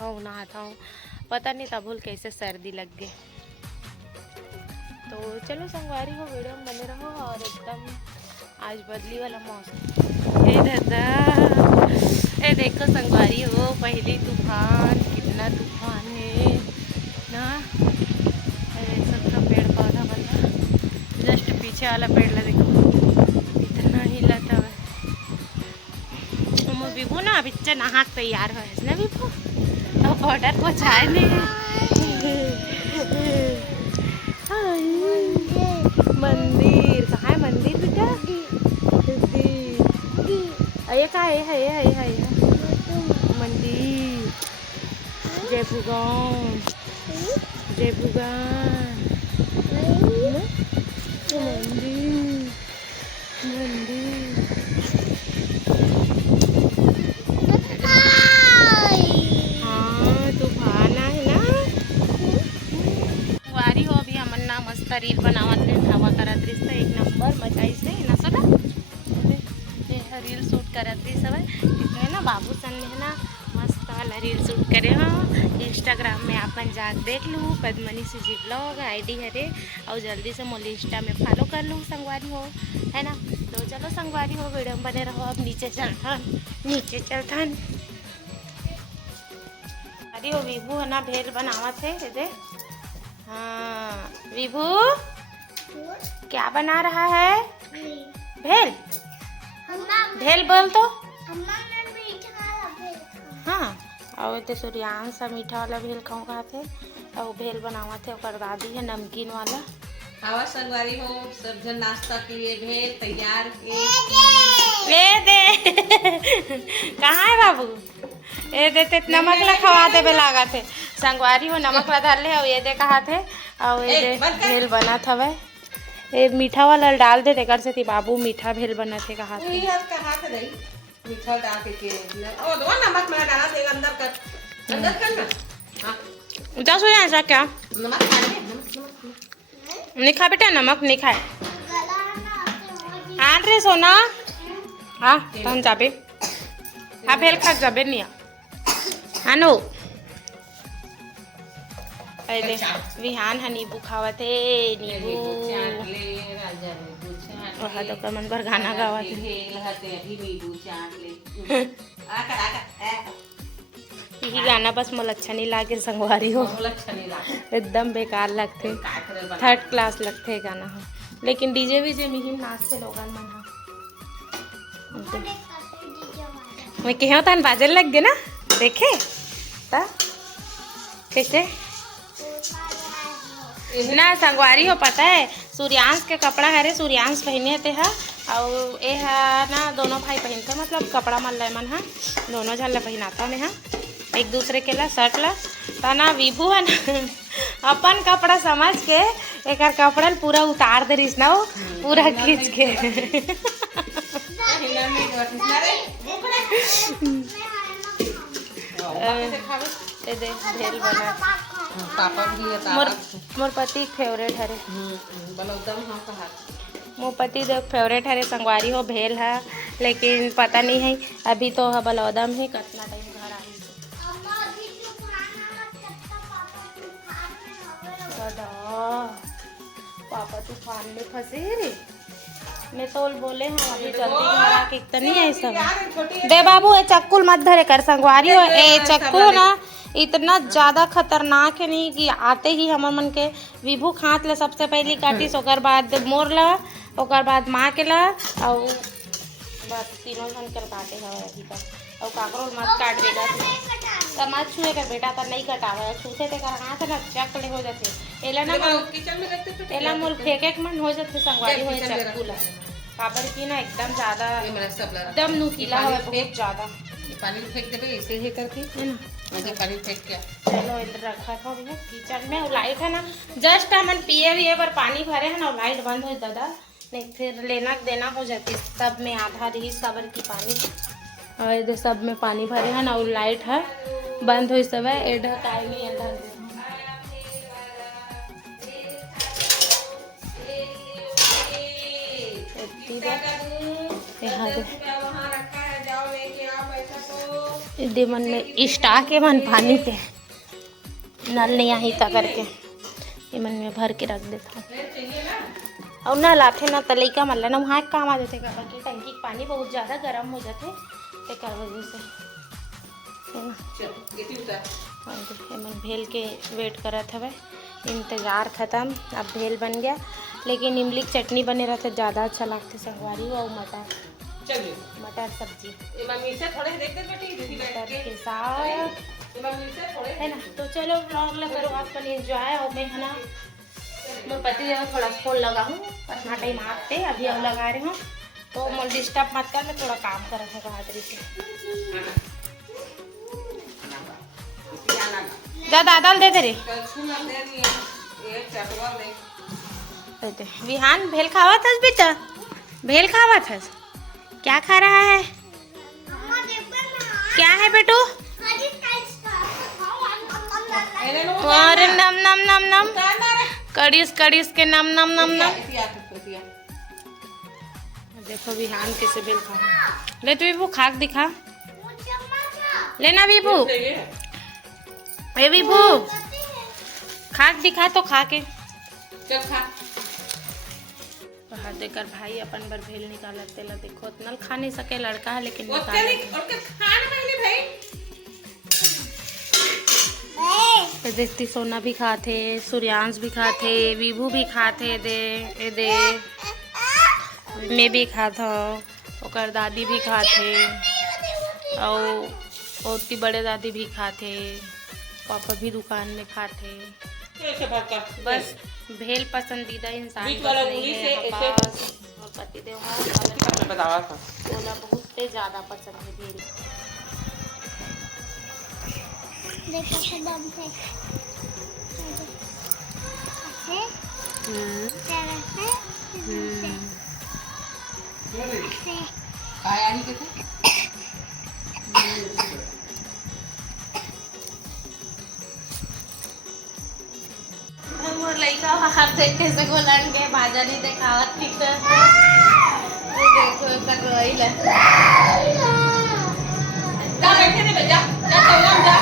नहाता हूँ, पता नहीं तब भूल कैसे सर्दी लग गई। तो चलो संगवारी हो, वीडियो में बने रहो। और एकदम आज बदली वाला मौसम। हे दादा, ए देखो संगवारी हो, पहली तूफान, कितना तूफान है ना। देख सकते हो पेड़ पौधा बंदा, जस्ट पीछे वाला पेड़ ला देखो इतना हिलता है। विभू ना अभी नहा तैयार हो ना विभू, अब ऑर्डर पहुँचाए नहीं। मंदिर कहाँ है? मंदिर बेटा ये का है मंदिर। जय भगवान, जय भगवान। मंदिर मंदिर हाँ तूफान है ना। वारी हो अभी हमन ना मस्त रील बनावत थे, हवा करत रही तो एक नंबर मचाई से ना सोना। ये रील शूट करत रही सब इसमें ना, बाबू सन ने ना मस्त वाला रील शूट करे हो। इंस्टाग्राम में अपन जाके देख लूँ, पद्मनी सुजी ब्लॉग आईडी हरे, और जल्दी से मोली इंस्टा में फॉलो कर लूँ संगवारी हो, है ना। तो चलो संगवारी हो, वीडियो में बने रहो। अब नीचे चलथन अरे वो विभू है ना भेल बनावा थे दे। हाँ विभू क्या बना रहा है? भेल। भेल बोल तो। हाँ और ते सूर्यांश मीठा वाला भेल खाऊं कहा थे, और भेल बनावा थे और दादी है नमकीन वाला। आवा संगवारी हो, सब जन नाश्ता के लिए भेल तैयार ले दे। कहाँ है बाबू? ये देते नमक ला खवा दे लागा थे संगवारी हो, नमक ला डाल ले। और ये दे कहा थे, और ये दे भेल बना था वह, ये मीठा वाला डाल दे कर से थी बाबू, मीठा भेल बना थे कहा थे। मीठा डाल के ओ दो नमक में डाला थे अंदर कर ना। हां जा सो ऐसा क्या नमक खा ले, नमक नहीं खा बेटा, नमक नहीं खाए। हाँ रे सोना, हाँ तहन जाबे, हाँ भेल खा जाबे नहीं हाँ नो। पहले विहान है नींबू खावा थे, नींबू वहाँ तो कमन पर गाना गावा थे। यही गाना बस मोला अच्छा नहीं लागे संगवारी हो, एकदम बेकार लगते, थर्ड क्लास लगते गाना हो। लेकिन डीजे वीजे में ही नाचते लोगन मन हा। मैं कहो तन बाजे लग गए ना, देखे ता कैसे ना संगवारी हो। पता है सूर्यांश के कपड़ा है रे, सूर्यांश पहने थे हा, और ये है ना दोनों भाई पहनते, मतलब कपड़ा मन ले मन हा, दोनों झन ला पहनाता में हा एक दूसरे के ला शर्ट ला। तना विभू है ना अपन कपड़ा समझ के एक कपड़ा पूरा उतार दे रही ना, वो पूरा खींच के। भेल बना मोर पति फेवरेट है रे, मोर पति देख फेवरेट है रे संगवारी हो भेल है। लेकिन पता नहीं है अभी तो बलौदम ही कितना टाइम घर आई। पापा तूफान में फंसे रे, मैं तो बोले हैं अभी जल्दी घर आके इतना नहीं है सब। दे बाबू ये चक्कू मत धरे कर संगवारी हो, ए चक्कू ना इतना ज़्यादा खतरनाक है नहीं कि आते ही हमर मन के विभू खात ले सबसे पहली काटिस, ओकर बाद मोर ला, ओकर बाद माँ के ला, और बस तीनों जन कर काटे हवा अभी तक। और काकरो मत काट देगा तो मत छुए कर बेटा, तो नहीं कटावा छूते ते कर हाथ ना चक ले हो जाते। एला ना किचन में रखते तो एला मोल फेंके के मन हो जाते संगवारी हो चक्कू ला। काबर की ना एकदम ज़्यादा एकदम नुकीला है बहुत ज़्यादा। पानी फेंक देबे ऐसे ही करके है ना, मुझे पानी फेंक के चलो इधर रखा था भैया किचन में। लाइट है ना जस्ट हमन पिए विए पर पानी भरे है ना, लाइट बंद हो दादा, नहीं फिर लेना देना हो जाती सब में आधा रही सबर की पानी। और इधर सब में पानी भरे है ना, और लाइट है बंद हो सब है एड टाइम ही अंदर दे मन में इष्टा के मन पानी पे नल नहीं आई था करके ये मन में भर के रख देता हूँ। और ना लाथे ना तलैका मन ला ना वहाँ काम आ जाते का कि टंकी के पानी बहुत ज़्यादा गर्म हो जाते एकर वजह से है ना। मन भेल के वेट करत हवे, इंतज़ार ख़त्म। अब भेल बन गया, लेकिन इमली की चटनी बने रहते ज़्यादा अच्छा लगते संगवारी और मटर सब्जी मटर के साथ है ना। तो चलो व्लॉग ला करो आप अपन एंजॉय हो मैं है ना। मैं पति देव थोड़ा फोन लगा हूँ अपना टाइम आते अभी अब लगा रहे हूँ तो मैं डिस्टर्ब मत कर, मैं थोड़ा काम कर रहा हूँ बहादुरी से। जा दादल दे दे रे विहान भेल खावा था बेटा, भेल खावा था। क्या खा रहा है, क्या है बेटू? और नम नम नम नम कड़ीस कड़ीस के नम नम नम नम। देखो विहान कैसे भेल खा। ले तो विभू खाक दिखा, लेना विभू, ए विभू खाक दिखा तो खा के बाहर देकर भाई अपन बर भेल निकालते ला। देखो उतना खा नहीं सके लड़का है लेकिन तो देखती सोना भी खाते, सूर्यांश भी खाते, विभू भी खाते, दे मैं भी खाता, और दादी भी खाते और बड़े दादी भी खाते, पापा भी दुकान में खाते। बस भेल पसंदीदा इंसान नहीं है पास, और पतिदेव सोना बहुत ज़्यादा पसंद है भेल। लड़का बाहर देख कैसे गोलन के बाजा नहीं दिखावत ठीक है। देखो कर रोई ले जा बैठे नहीं, जा जा